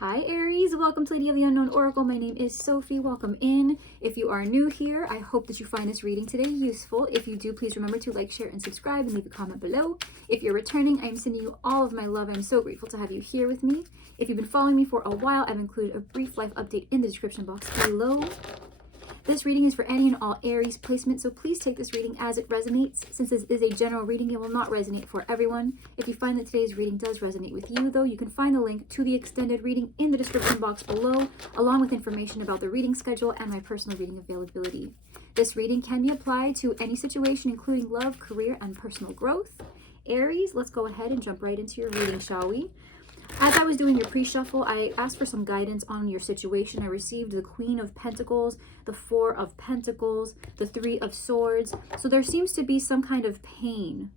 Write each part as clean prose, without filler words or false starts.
Hi Aries, welcome to Lady of the Unknown Oracle. My name is Sophie. Welcome in. If you are new here, I hope that you find this reading today useful. If you do, please remember to like, share, and subscribe and leave a comment below. If you're returning, I am sending you all of my love. I'm so grateful to have you here with me. If you've been following me for a while, I've included a brief life update in the description box below. This reading is for any and all Aries placement, so please take this reading as it resonates. Since this is a general reading, it will not resonate for everyone. If you find that today's reading does resonate with you, though, you can find the link to the extended reading in the description box below, along with information about the reading schedule and my personal reading availability. This reading can be applied to any situation, including love, career, and personal growth. Aries, let's go ahead and jump right into your reading, shall we? As I was doing your pre-shuffle, I asked for some guidance on your situation. I received the Queen of Pentacles, the Four of Pentacles, the Three of Swords. So there seems to be some kind of pain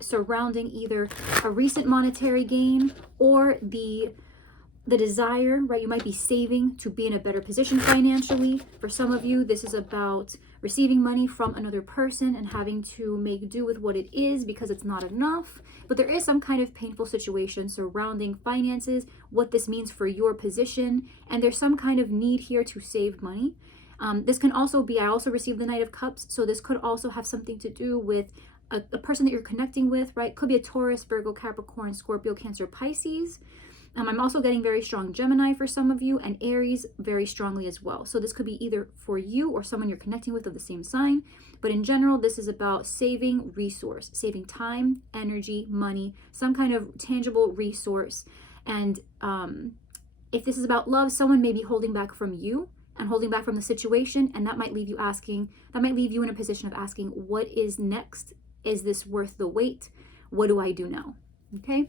surrounding either a recent monetary gain or the desire, right? You might be saving to be in a better position financially. For some of you, this is about receiving money from another person and having to make do with what it is because it's not enough. But there is some kind of painful situation surrounding finances, what this means for your position, and there's some kind of need here to save money. This can also be, I also received the Knight of Cups, so this could also have something to do with a person that you're connecting with, right? Could be a Taurus, Virgo, Capricorn, Scorpio, Cancer, Pisces. I'm also getting very strong Gemini for some of you, and Aries very strongly as well. So this could be either for you or someone you're connecting with of the same sign. But in general, this is about saving resource, saving time, energy, money, some kind of tangible resource. And if this is about love, someone may be holding back from you and holding back from the situation. And that might leave you asking, that might leave you in a position of asking, what is next? Is this worth the wait? What do I do now? Okay.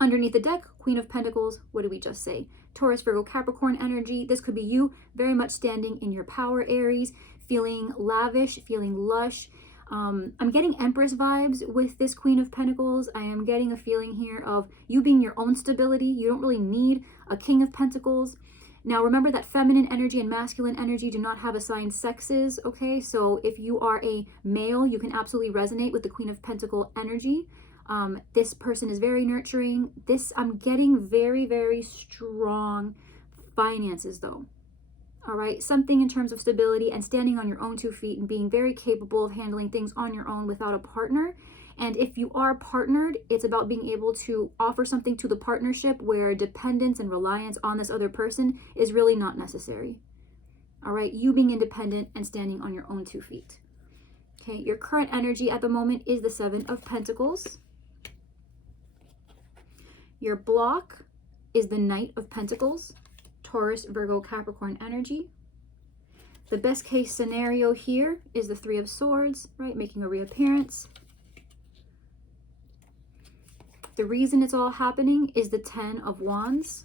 Underneath the deck, Queen of Pentacles, what did we just say? Taurus, Virgo, Capricorn energy. This could be you very much standing in your power, Aries, feeling lavish, feeling lush. I'm getting Empress vibes with this Queen of Pentacles. I am getting a feeling here of you being your own stability. You don't really need a King of Pentacles. Now, remember that feminine energy and masculine energy do not have assigned sexes, okay? So if you are a male, you can absolutely resonate with the Queen of Pentacle energy. This person is very nurturing. I'm getting very, very strong finances though. All right. Something in terms of stability and standing on your own 2 feet and being very capable of handling things on your own without a partner. And if you are partnered, it's about being able to offer something to the partnership where dependence and reliance on this other person is really not necessary. All right. You being independent and standing on your own 2 feet. Okay. Your current energy at the moment is the Seven of Pentacles. Your block is the Knight of Pentacles, Taurus, Virgo, Capricorn energy. The best case scenario here is the Three of Swords, right? Making a reappearance. The reason it's all happening is the Ten of Wands.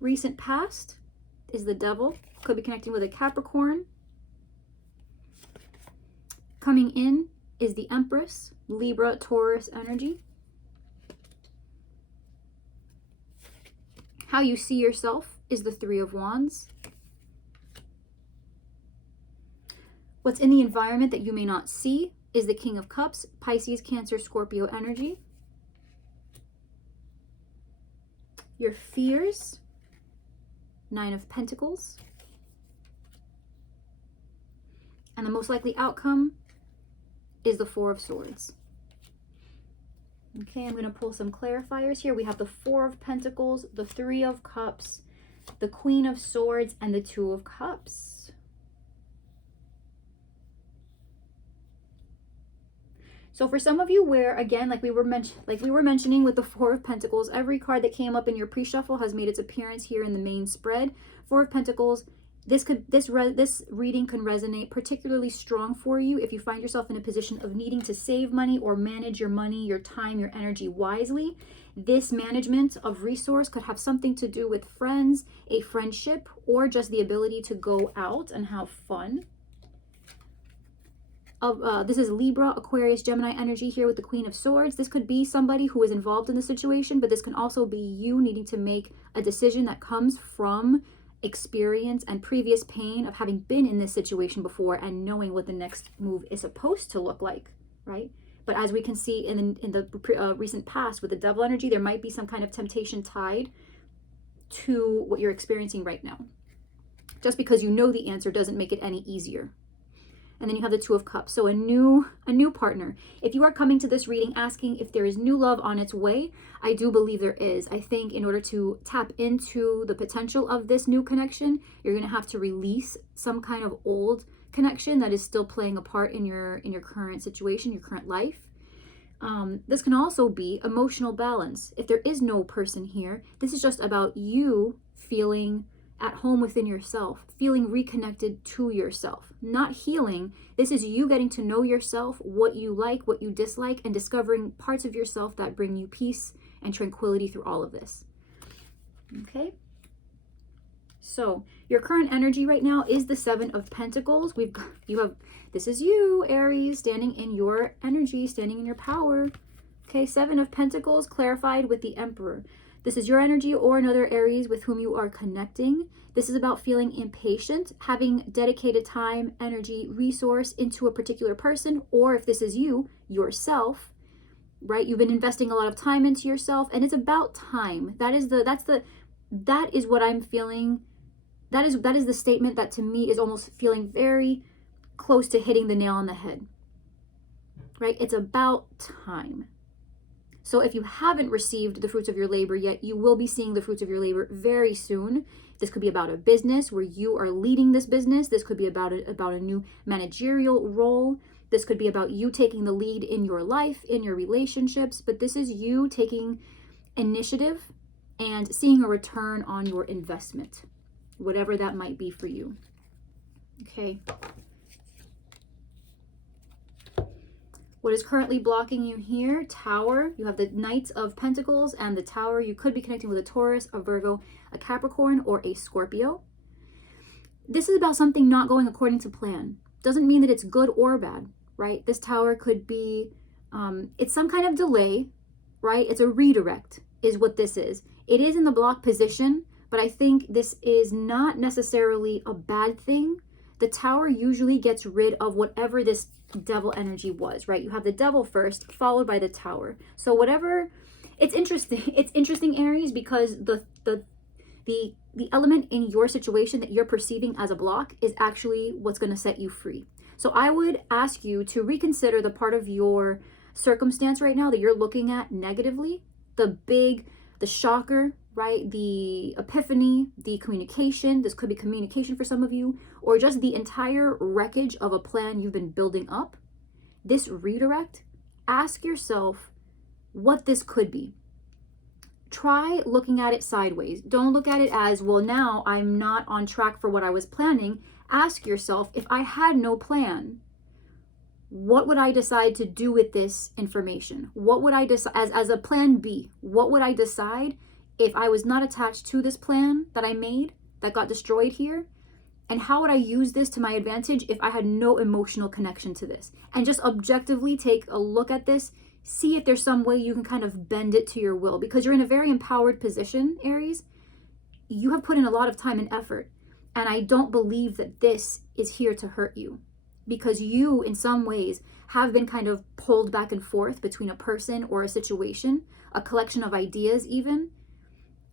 Recent past is the Devil. Could be connecting with a Capricorn. Coming in is the Empress, Libra, Taurus energy. How you see yourself is the Three of Wands. What's in the environment that you may not see is the King of Cups, Pisces, Cancer, Scorpio energy. Your fears, Nine of Pentacles. And the most likely outcome is the Four of Swords. Okay, I'm going to pull some clarifiers here. We have the Four of Pentacles, the Three of Cups, the Queen of Swords, and the Two of Cups. So for some of you where, again, like we were mentioning with the Four of Pentacles, every card that came up in your pre-shuffle has made its appearance here in the main spread. Four of Pentacles, this reading can resonate particularly strong for you if you find yourself in a position of needing to save money or manage your money, your time, your energy wisely. This management of resource could have something to do with friends, a friendship, or just the ability to go out and have fun. This is Libra, Aquarius, Gemini energy here with the Queen of Swords. This could be somebody who is involved in the situation, but this can also be you needing to make a decision that comes from experience and previous pain of having been in this situation before and knowing what the next move is supposed to look like. right? But as we can see in the recent past with the devil energy, there might be some kind of temptation tied to what you're experiencing right now. Just because you know the answer doesn't make it any easier. And then you have the Two of Cups. So a new partner. If you are coming to this reading asking if there is new love on its way, I do believe there is. I think in order to tap into the potential of this new connection, you're going to have to release some kind of old connection that is still playing a part in your current situation, your current life. This can also be emotional balance. If there is no person here, this is just about you feeling at home within yourself, feeling reconnected to yourself, not healing. This is you getting to know yourself, what you like, what you dislike, and discovering parts of yourself that bring you peace and tranquility through all of this. Okay? So your current energy right now is the Seven of Pentacles. This is you, Aries, standing in your energy, standing in your power. Okay, Seven of Pentacles clarified with the Emperor. This is your energy or another Aries with whom you are connecting. This is about feeling impatient, having dedicated time, energy, resource into a particular person, or if this is you, yourself, right? You've been investing a lot of time into yourself, and it's about time. That is what I'm feeling. That is the statement that to me is almost feeling very close to hitting the nail on the head, right? It's about time. So if you haven't received the fruits of your labor yet, you will be seeing the fruits of your labor very soon. This could be about a business where you are leading this business. This could be about a new managerial role. This could be about you taking the lead in your life, in your relationships. But this is you taking initiative and seeing a return on your investment, whatever that might be for you. Okay. What is currently blocking you here? Tower. You have the Knight of Pentacles and the Tower. You could be connecting with a Taurus, a Virgo, a Capricorn, or a Scorpio. This is about something not going according to plan. Doesn't mean that it's good or bad, right? This Tower could be, it's some kind of delay, right? It's a redirect is what this is. It is in the block position, but I think this is not necessarily a bad thing. The Tower usually gets rid of whatever this devil energy was, right? You have the devil first, followed by the Tower. So whatever, it's interesting. It's interesting, Aries, because the element in your situation that you're perceiving as a block is actually what's going to set you free. So I would ask you to reconsider the part of your circumstance right now that you're looking at negatively, the shocker, right? The epiphany, the communication. This could be communication for some of you, or just the entire wreckage of a plan you've been building up. This redirect, ask yourself what this could be. Try looking at it sideways. Don't look at it as, well, now I'm not on track for what I was planning. Ask yourself, if I had no plan, what would I decide to do with this information? What would I decide as a plan B? What would I decide if I was not attached to this plan that I made that got destroyed here? And how would I use this to my advantage if I had no emotional connection to this? And just objectively take a look at this, see if there's some way you can kind of bend it to your will, because you're in a very empowered position, Aries. You have put in a lot of time and effort, and I don't believe that this is here to hurt you, because you, in some ways, have been kind of pulled back and forth between a person or a situation, a collection of ideas even.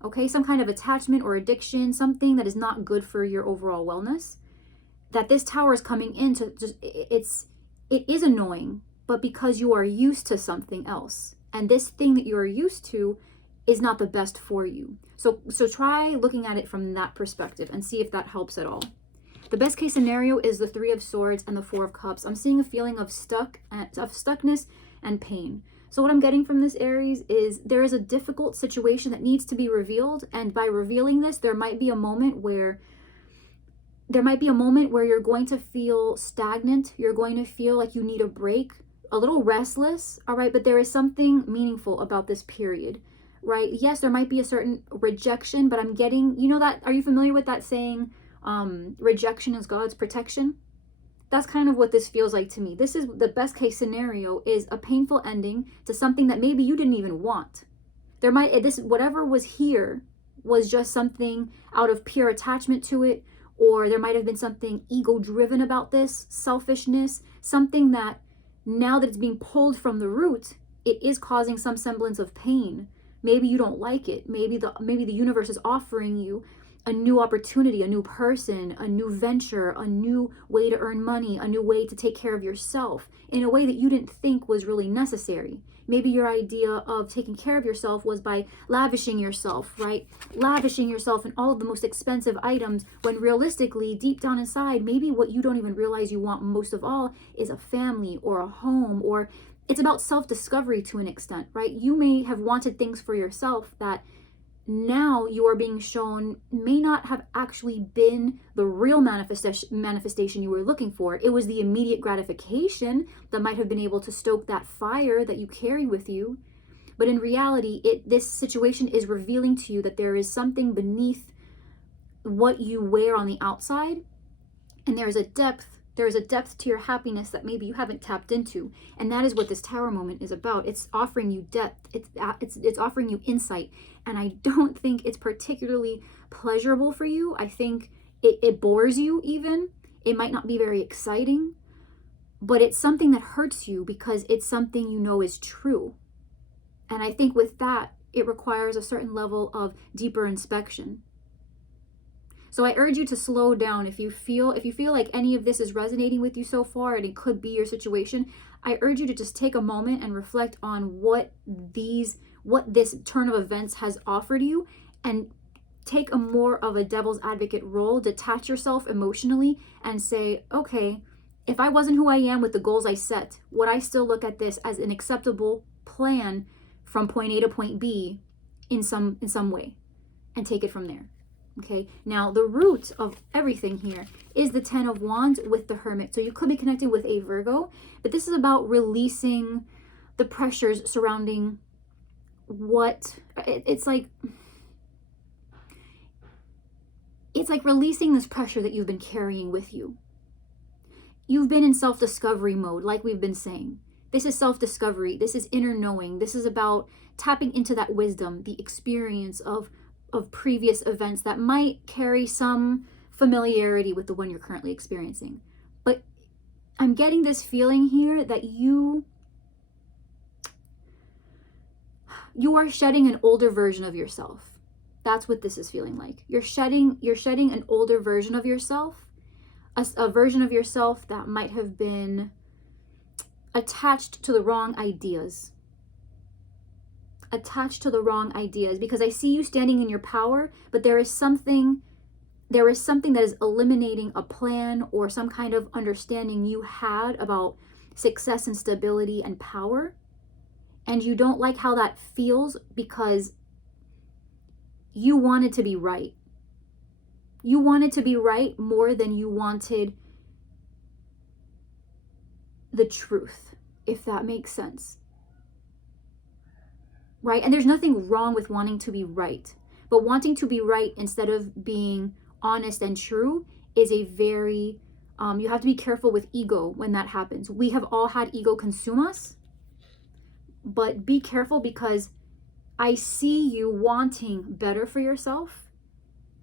Okay, some kind of attachment or addiction, something that is not good for your overall wellness, that this Tower is coming in to just, it is annoying, but because you are used to something else, and this thing that you are used to is not the best for you. So try looking at it from that perspective and see if that helps at all. The best case scenario is the Three of Swords and the Four of Cups. I'm seeing a feeling of stuckness and pain. So what I'm getting from this, Aries, is there is a difficult situation that needs to be revealed. And by revealing this, there might be a moment where you're going to feel stagnant. You're going to feel like you need a break, a little restless. All right. But there is something meaningful about this period, right? Yes, there might be a certain rejection, but I'm getting, are you familiar with that saying, rejection is God's protection? That's kind of what this feels like to me. This is the best case scenario, is a painful ending to something that maybe you didn't even want. Whatever was here was just something out of pure attachment to it, or there might have been something ego driven about this, selfishness, something that now that it's being pulled from the root, it is causing some semblance of pain. Maybe you don't like it. Maybe the universe is offering you a new opportunity, a new person, a new venture, a new way to earn money, a new way to take care of yourself in a way that you didn't think was really necessary. Maybe your idea of taking care of yourself was by lavishing yourself, right? Lavishing yourself in all of the most expensive items, when realistically, deep down inside, maybe what you don't even realize you want most of all is a family or a home, or it's about self-discovery to an extent, right? You may have wanted things for yourself that now you are being shown may not have actually been the real manifestation you were looking for. It was the immediate gratification that might have been able to stoke that fire that you carry with you. But in reality, this situation is revealing to you that there is something beneath what you wear on the outside, and there is a depth to your happiness that maybe you haven't tapped into. And that is what this Tower moment is about. It's offering you depth. It's offering you insight. And I don't think it's particularly pleasurable for you. I think it bores you even. It might not be very exciting, but it's something that hurts you because it's something you know is true. And I think with that, it requires a certain level of deeper inspection. So I urge you to slow down. If you feel like any of this is resonating with you so far, and it could be your situation, I urge you to just take a moment and reflect on what this turn of events has offered you, and take a more of a devil's advocate role. Detach yourself emotionally and say, okay, if I wasn't who I am with the goals I set, would I still look at this as an acceptable plan from point A to point B in some way, and take it from there? Okay, now the root of everything here is the 10 of Wands with the Hermit. So you could be connected with a Virgo, but this is about releasing the pressures surrounding it's like releasing this pressure that you've been carrying with you. You've been in self-discovery mode, like we've been saying. This is self-discovery. This is inner knowing. This is about tapping into that wisdom, the experience of previous events that might carry some familiarity with the one you're currently experiencing. But I'm getting this feeling here that you are shedding an older version of yourself. That's what this is feeling like. You're shedding an older version of yourself, a version of yourself that might have been attached to the wrong ideas. Because I see you standing in your power, but there is something that is eliminating a plan or some kind of understanding you had about success and stability and power, and you don't like how that feels because you wanted to be right. You wanted to be right more than you wanted the truth, if that makes sense. Right? And there's nothing wrong with wanting to be right. But wanting to be right instead of being honest and true is a very, you have to be careful with ego when that happens. We have all had ego consume us. But be careful, because I see you wanting better for yourself.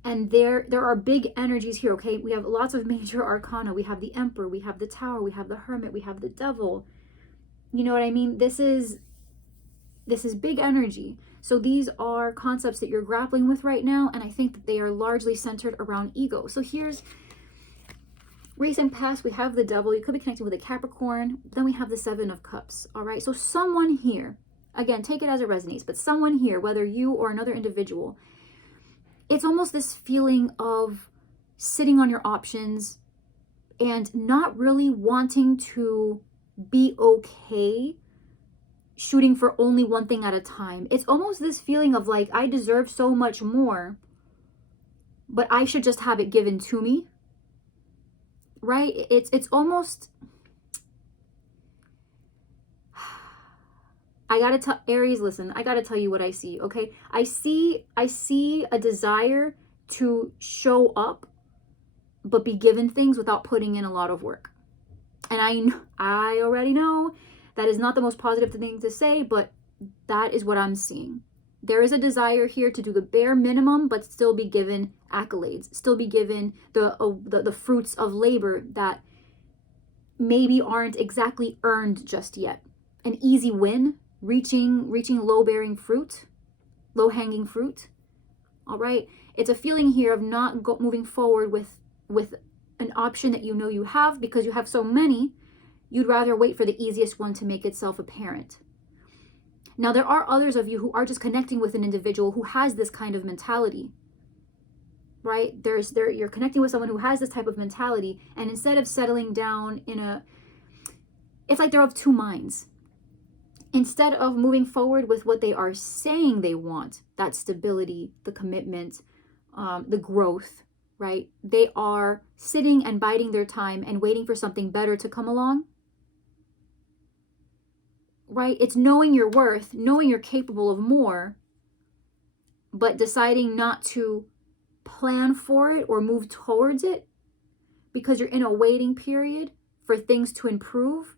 And there are big energies here, okay? We have lots of major arcana. We have the Emperor, we have the Tower, we have the Hermit, we have the Devil. You know what I mean? This is big energy. So these are concepts that you're grappling with right now, and I think that they are largely centered around ego. So here's recent past. We have the Devil. You could be connected with a Capricorn. Then we have the 7 of Cups. All right. So someone here, again, take it as it resonates, but someone here, whether you or another individual, it's almost this feeling of sitting on your options and not really wanting to be okay shooting for only one thing at a time. It's almost this feeling of like, I deserve so much more, but I should just have it given to me. Right? It's almost, I gotta tell Aries, listen, I gotta tell you what I see, okay? I see a desire to show up, but be given things without putting in a lot of work. And I already know that is not the most positive thing to say, but that is what I'm seeing. There is a desire here to do the bare minimum, but still be given accolades, still be given the fruits of labor that maybe aren't exactly earned just yet. An easy win, reaching low-bearing fruit, low-hanging fruit. All right. It's a feeling here of not moving forward with an option that you know you have, because you have so many. You'd rather wait for the easiest one to make itself apparent. Now, there are others of you who are just connecting with an individual who has this kind of mentality, right? You're connecting with someone who has this type of mentality, and instead of settling down it's like they're of two minds. Instead of moving forward with what they are saying they want, that stability, the commitment, the growth, right? They are sitting and biding their time and waiting for something better to come along, right? It's knowing your worth, knowing you're capable of more, but deciding not to plan for it or move towards it because you're in a waiting period for things to improve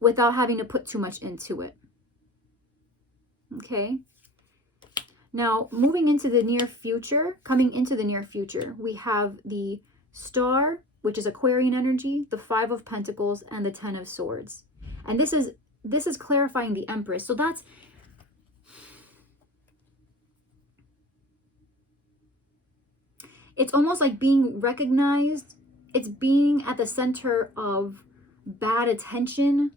without having to put too much into it. Okay. Now, moving into the near future, coming into the near future, we have the Star, which is Aquarian energy, the Five of Pentacles, and the Ten of Swords. And this is clarifying the Empress. So it's almost like being recognized. It's being at the center of bad attention,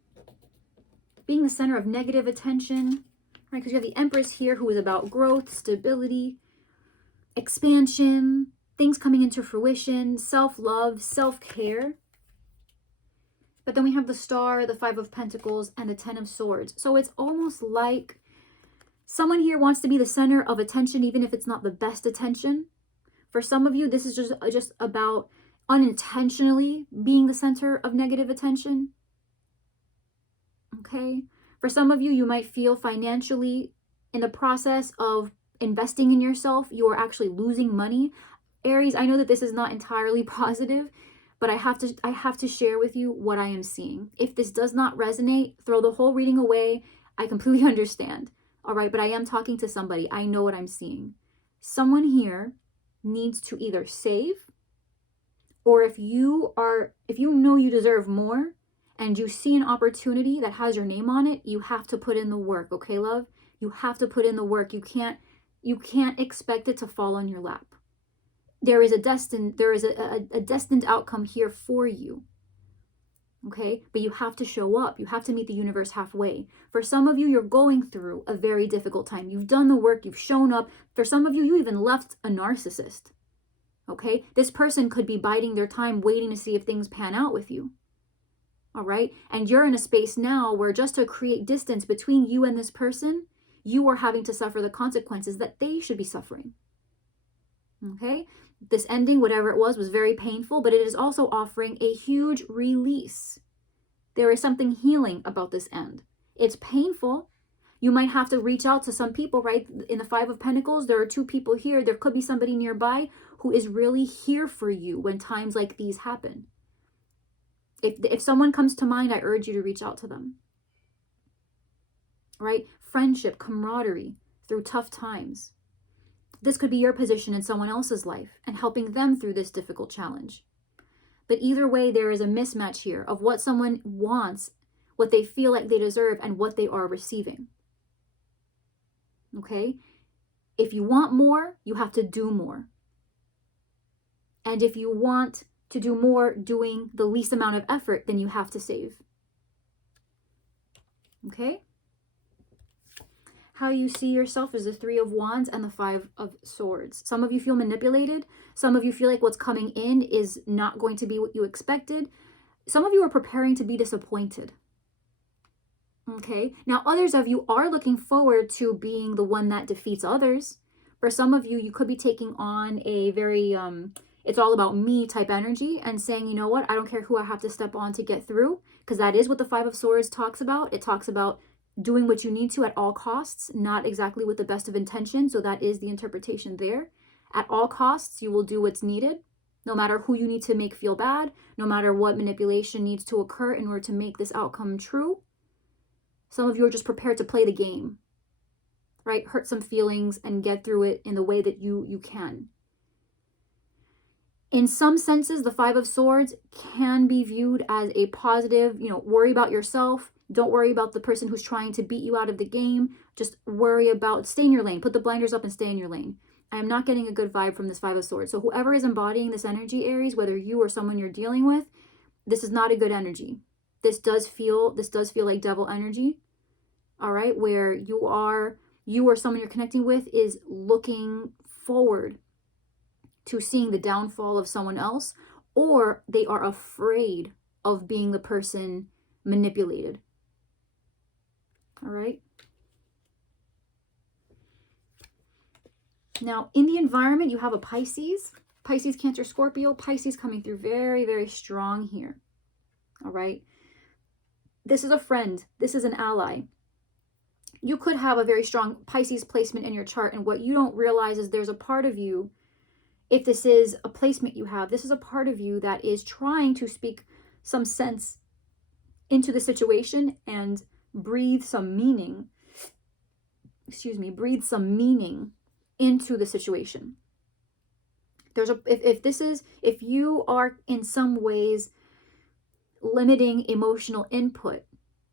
being the center of negative attention, right? Because you have the Empress here, who is about growth, stability, expansion, things coming into fruition, self-love, self-care. But then we have the Star, the Five of Pentacles, and the Ten of Swords. So it's almost like someone here wants to be the center of attention, even if it's not the best attention. For some of you, this is just about unintentionally being the center of negative attention. Okay? For some of you, you might feel financially in the process of investing in yourself, you are actually losing money. Aries, I know that this is not entirely positive, but I have to share with you what I am seeing. If this does not resonate, throw the whole reading away. I completely understand. All right, but I am talking to somebody. I know what I'm seeing. Someone here needs to either save, or if you know you deserve more and you see an opportunity that has your name on it, you have to put in the work, okay, love? You have to put in the work. You can't expect it to fall on your lap. There is a destined outcome here for you. Okay? But you have to show up. You have to meet the universe halfway. For some of you, you're going through a very difficult time. You've done the work, you've shown up. For some of you, you even left a narcissist. Okay? This person could be biding their time, waiting to see if things pan out with you. All right? And you're in a space now where just to create distance between you and this person, you are having to suffer the consequences that they should be suffering. Okay? This ending, whatever it was very painful, but it is also offering a huge release. There is something healing about this end. It's painful. You might have to reach out to some people, right? In the Five of Pentacles, there are two people here. There could be somebody nearby who is really here for you when times like these happen. If someone comes to mind, I urge you to reach out to them. Right? Friendship, camaraderie through tough times. This could be your position in someone else's life and helping them through this difficult challenge. But either way, there is a mismatch here of what someone wants, what they feel like they deserve, and what they are receiving. Okay? If you want more, you have to do more. And if you want to do more doing the least amount of effort, then you have to save. Okay? How you see yourself is the Three of Wands and the Five of Swords. Some of you feel manipulated. Some of you feel like what's coming in is not going to be what you expected. Some of you are preparing to be disappointed. Okay? Now, others of you are looking forward to being the one that defeats others. For some of you, you could be taking on a very, it's all about me type energy and saying, you know what, I don't care who I have to step on to get through, because that is what the Five of Swords talks about. It talks about doing what you need to at all costs, not exactly with the best of intention. So that is the interpretation there. At all costs, you will do what's needed, no matter who you need to make feel bad, no matter what manipulation needs to occur in order to make this outcome true. Some of you are just prepared to play the game, right? Hurt some feelings and get through it in the way that you can. In some senses, the Five of Swords can be viewed as a positive, worry about yourself. Don't worry about the person who's trying to beat you out of the game. Just worry about, stay in your lane. Put the blinders up and stay in your lane. I am not getting a good vibe from this Five of Swords. So whoever is embodying this energy, Aries, whether you or someone you're dealing with, this is not a good energy. This does feel like devil energy. All right, where you or someone you're connecting with is looking forward to seeing the downfall of someone else, or they are afraid of being the person manipulated. All right. Now, in the environment, you have a Pisces, Cancer, Scorpio. Pisces coming through very, very strong here. All right. This is a friend. This is an ally. You could have a very strong Pisces placement in your chart, and what you don't realize is there's a part of you, if this is a placement you have, this is a part of you that is trying to speak some sense into the situation and breathe some meaning, into the situation. If you are in some ways limiting emotional input,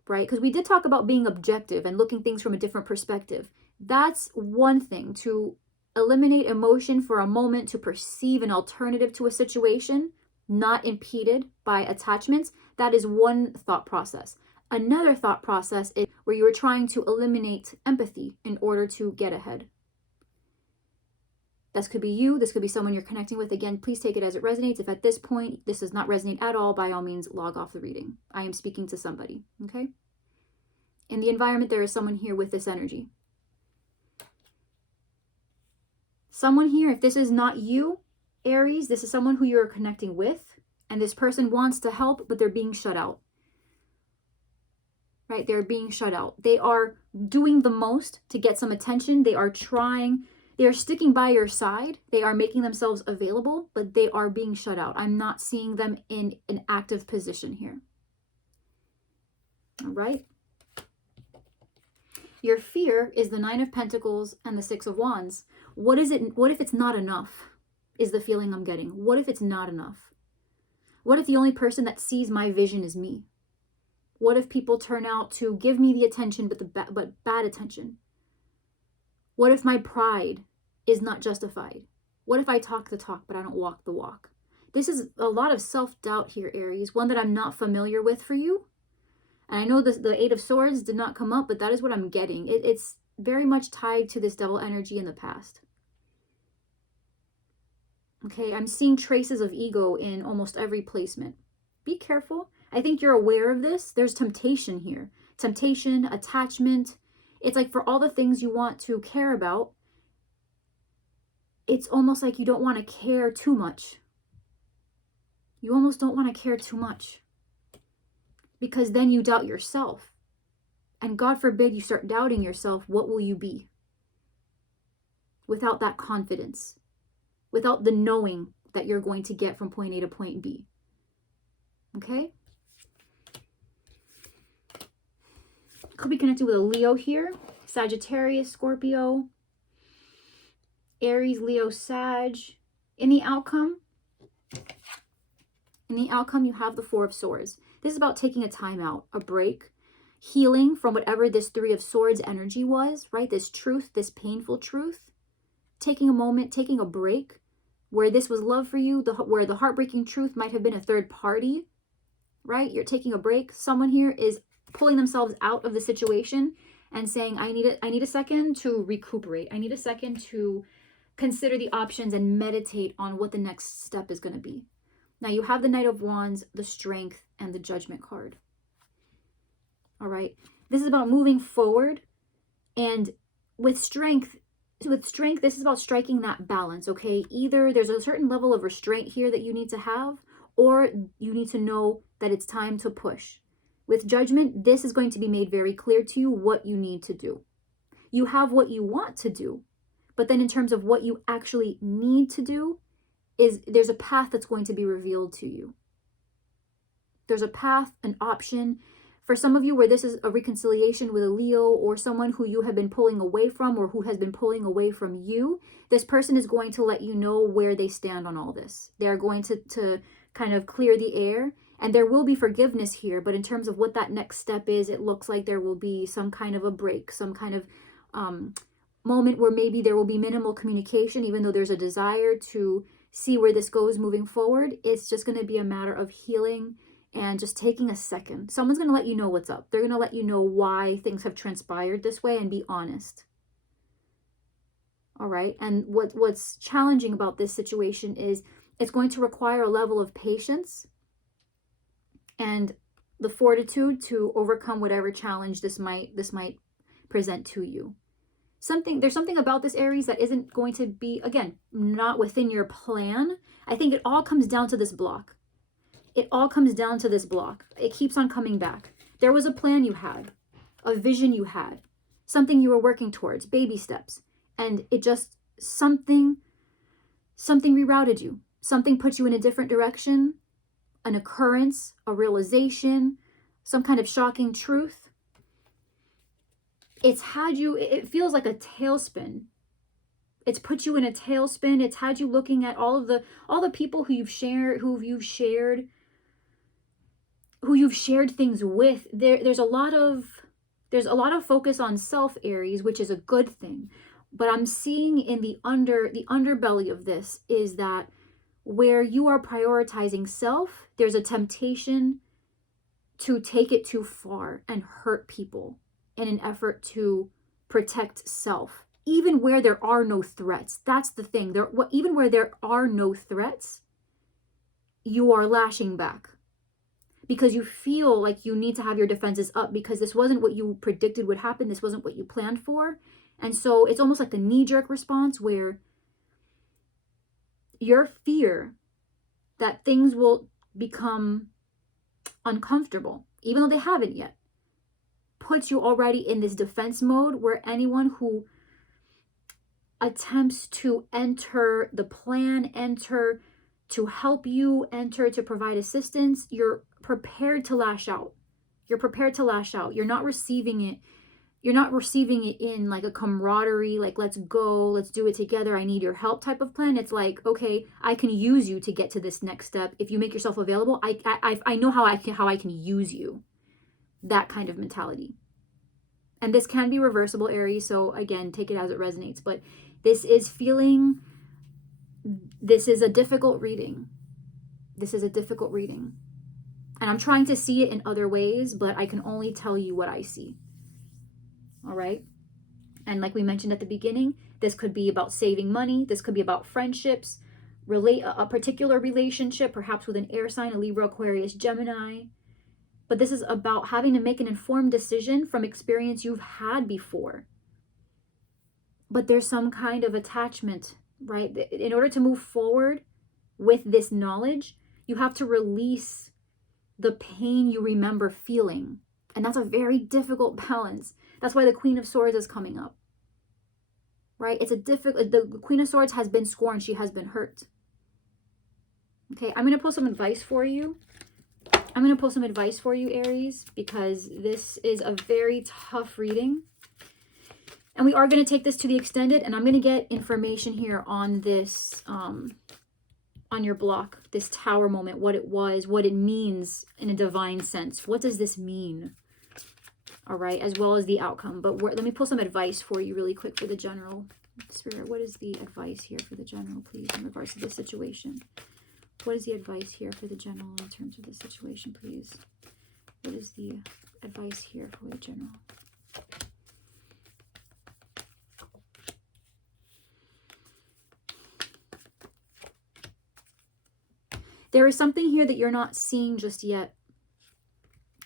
right? Because we did talk about being objective and looking things from a different perspective. That's one thing, to eliminate emotion for a moment, to perceive an alternative to a situation, not impeded by attachments. That is one thought process. Another thought process is where you are trying to eliminate empathy in order to get ahead. This could be you. This could be someone you're connecting with. Again, please take it as it resonates. If at this point this does not resonate at all, by all means, log off the reading. I am speaking to somebody, okay? In the environment, there is someone here with this energy. Someone here, if this is not you, Aries, this is someone who you're connecting with, and this person wants to help, but they're being shut out. Right? They're being shut out. They are doing the most to get some attention. They are trying, they are sticking by your side. They are making themselves available, but they are being shut out. I'm not seeing them in an active position here. All right? Your fear is the Nine of Pentacles and the Six of Wands. What if it's not enough, is the feeling I'm getting. What if it's not enough? What if the only person that sees my vision is me? What if people turn out to give me the attention, but bad attention? What if my pride is not justified? What if I talk the talk, but I don't walk the walk? This is a lot of self-doubt here, Aries, one that I'm not familiar with for you. And I know the Eight of Swords did not come up, but that is what I'm getting. It's very much tied to this devil energy in the past. Okay, I'm seeing traces of ego in almost every placement. Be careful. I think you're aware of this. There's temptation here. Temptation, attachment. It's like for all the things you want to care about, it's almost like you don't want to care too much. You almost don't want to care too much. Because then you doubt yourself. And God forbid you start doubting yourself, what will you be? Without that confidence. Without the knowing that you're going to get from point A to point B. Okay? Could be connected with a Leo here. Sagittarius, Scorpio, Aries, Leo, Sag. In the outcome, you have the Four of Swords. This is about taking a time out, a break, healing from whatever this Three of Swords energy was, right? This truth, this painful truth. Taking a moment, taking a break, where this was love for you, where the heartbreaking truth might have been a third party, right? You're taking a break. Someone here is pulling themselves out of the situation and saying, I need a second to recuperate. I need a second to consider the options and meditate on what the next step is going to be. Now you have the Knight of Wands, the Strength, and the Judgment card. All right. This is about moving forward. And with strength, this is about striking that balance, okay? Either there's a certain level of restraint here that you need to have, or you need to know that it's time to push. With Judgment, this is going to be made very clear to you what you need to do. You have what you want to do, but then in terms of what you actually need to do, there's a path that's going to be revealed to you. There's a path, an option, For some of you where this is a reconciliation with a Leo or someone who you have been pulling away from or who has been pulling away from you, this person is going to let you know where they stand on all this. They're going to kind of clear the air, and there will be forgiveness here. But in terms of what that next step is, it looks like there will be some kind of a break, some kind of moment where maybe there will be minimal communication, even though there's a desire to see where this goes moving forward. It's just going to be a matter of healing and just taking a second. Someone's going to let you know what's up. They're going to let you know why things have transpired this way and be honest. All right. And what's challenging about this situation is it's going to require a level of patience and the fortitude to overcome whatever challenge this might present to you. There's something about this, Aries, that isn't going to be, again, not within your plan. I think it all comes down to this block. It all comes down to this block. It keeps on coming back. There was a plan you had, a vision you had, something you were working towards, baby steps. And it just, something rerouted you. Something put you in a different direction, an occurrence, a realization, some kind of shocking truth. It's had you, it feels like a tailspin. It's put you in a tailspin. It's had you looking at all the people who you've shared things with. There's a lot of focus on self, Aries, which is a good thing. But I'm seeing in the underbelly of this is that where you are prioritizing self, there's a temptation to take it too far and hurt people in an effort to protect self, even where there are no threats. That's the thing. Even where there are no threats, you are lashing back because you feel like you need to have your defenses up because this wasn't what you predicted would happen. This wasn't what you planned for. And so it's almost like the knee-jerk response where your fear that things will become uncomfortable, even though they haven't yet, puts you already in this defense mode where anyone who attempts to enter the plan, enter to help you, enter to provide assistance, you're prepared to lash out. You're prepared to lash out. You're not receiving it. You're not receiving it in like a camaraderie, like let's go, let's do it together, I need your help type of plan. It's like, okay, I can use you to get to this next step. If you make yourself available, I know how I can use you. That kind of mentality. And this can be reversible, Aries. So again, take it as it resonates. But this is a difficult reading. This is a difficult reading. And I'm trying to see it in other ways, but I can only tell you what I see. All right. And like we mentioned at the beginning, this could be about saving money. This could be about friendships, a particular relationship, perhaps with an air sign, a Libra, Aquarius, Gemini. But this is about having to make an informed decision from experience you've had before. But there's some kind of attachment, right? In order to move forward with this knowledge, you have to release the pain you remember feeling. And that's a very difficult balance. That's why the Queen of Swords is coming up, right? The Queen of Swords has been scorned. She has been hurt. Okay, I'm going to pull some advice for you. Aries, because this is a very tough reading. And we are going to take this to the extended, and I'm going to get information here on this, on your block, this tower moment, what it was, what it means in a divine sense. What does this mean? All right, as well as the outcome. But let me pull some advice for you really quick for the general. Spirit, what is the advice here for the general, please, in regards to this situation? What is the advice here for the general in terms of this situation, please? What is the advice here for the general? There is something here that you're not seeing just yet.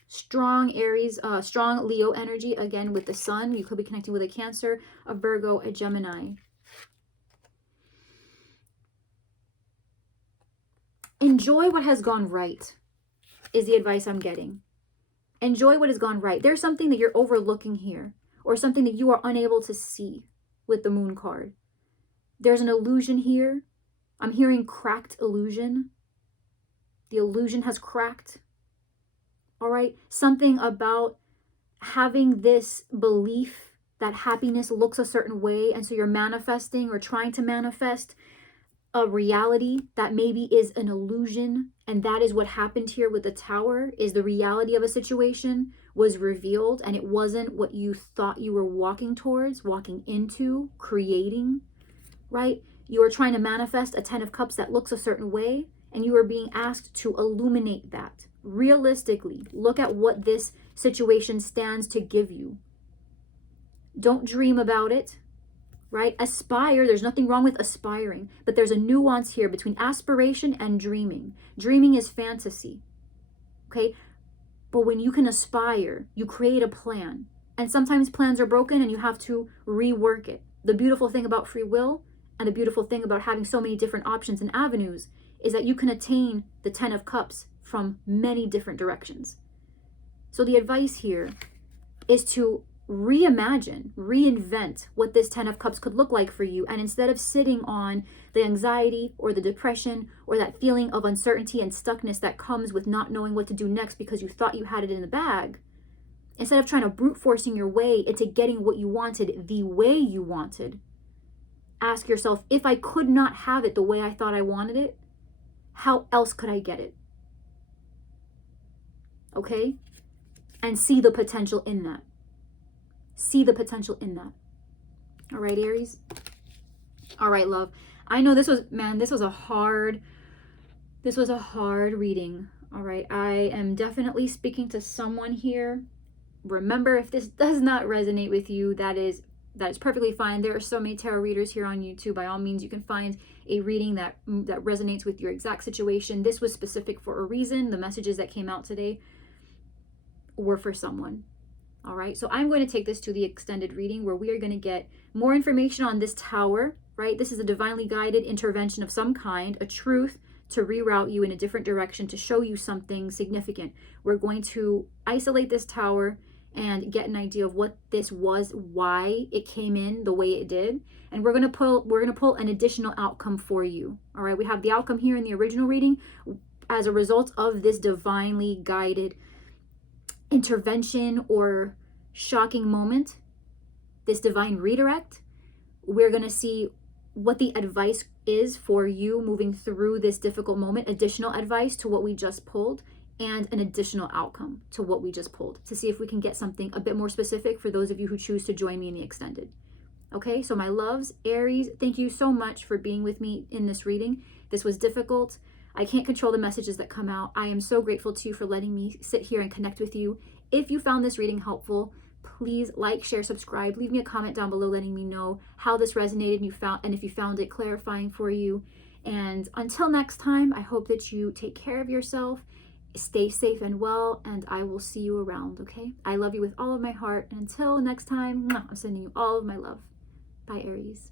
Strong Aries, strong Leo energy, again, with the sun. You could be connecting with a Cancer, a Virgo, a Gemini. Enjoy what has gone right, is the advice I'm getting. Enjoy what has gone right. There's something that you're overlooking here, or something that you are unable to see with the Moon card. There's an illusion here. I'm hearing cracked illusion. The illusion has cracked. all right? Something about having this belief that happiness looks a certain way, and so you're manifesting or trying to manifest a reality that maybe is an illusion. And that is what happened here with the tower, is the reality of a situation was revealed, and it wasn't what you thought you were walking towards, walking into, creating, right? You are trying to manifest a 10 of cups that looks a certain way, and you are being asked to illuminate that realistically. Look at what this situation stands to give you. Don't dream about it, right? Aspire. There's nothing wrong with aspiring, but there's a nuance here between aspiration and dreaming. Dreaming is fantasy, okay? But when you can aspire, you create a plan. And sometimes plans are broken and you have to rework it. The beautiful thing about free will and the beautiful thing about having so many different options and avenues is that you can attain the 10 of cups from many different directions. So the advice here is to reimagine, reinvent what this 10 of cups could look like for you. And instead of sitting on the anxiety or the depression or that feeling of uncertainty and stuckness that comes with not knowing what to do next because you thought you had it in the bag, instead of trying to brute forcing your way into getting what you wanted the way you wanted, ask yourself, if I could not have it the way I thought I wanted it, how else could I get it? Okay? And see the potential in that. See the potential in that. All right, Aries? All right, love. I know this was a hard reading. All right, I am definitely speaking to someone here. Remember, if this does not resonate with you, that is perfectly fine. There are so many tarot readers here on YouTube. By all means, you can find a reading that resonates with your exact situation. This was specific for a reason. The messages that came out today were for someone. All right, so I'm going to take this to the extended reading where we are going to get more information on this tower, right? This is a divinely guided intervention of some kind, a truth to reroute you in a different direction, to show you something significant. We're going to isolate this tower and get an idea of what this was, why it came in the way it did, and we're going to pull an additional outcome for you. All right, we have the outcome here in the original reading as a result of this divinely guided intervention or shocking moment, this divine redirect. We're going to see what the advice is for you moving through this difficult moment, additional advice to what we just pulled, and an additional outcome to what we just pulled, to see if we can get something a bit more specific for those of you who choose to join me in the extended. Okay, so my loves, Aries, thank you so much for being with me in this reading. This was difficult. I can't control the messages that come out. I am so grateful to you for letting me sit here and connect with you. If you found this reading helpful, please like, share, subscribe, leave me a comment down below letting me know how this resonated and if you found it clarifying for you. And until next time, I hope that you take care of yourself, stay safe and well, and I will see you around, okay? I love you with all of my heart. And until next time, I'm sending you all of my love. Bye, Aries.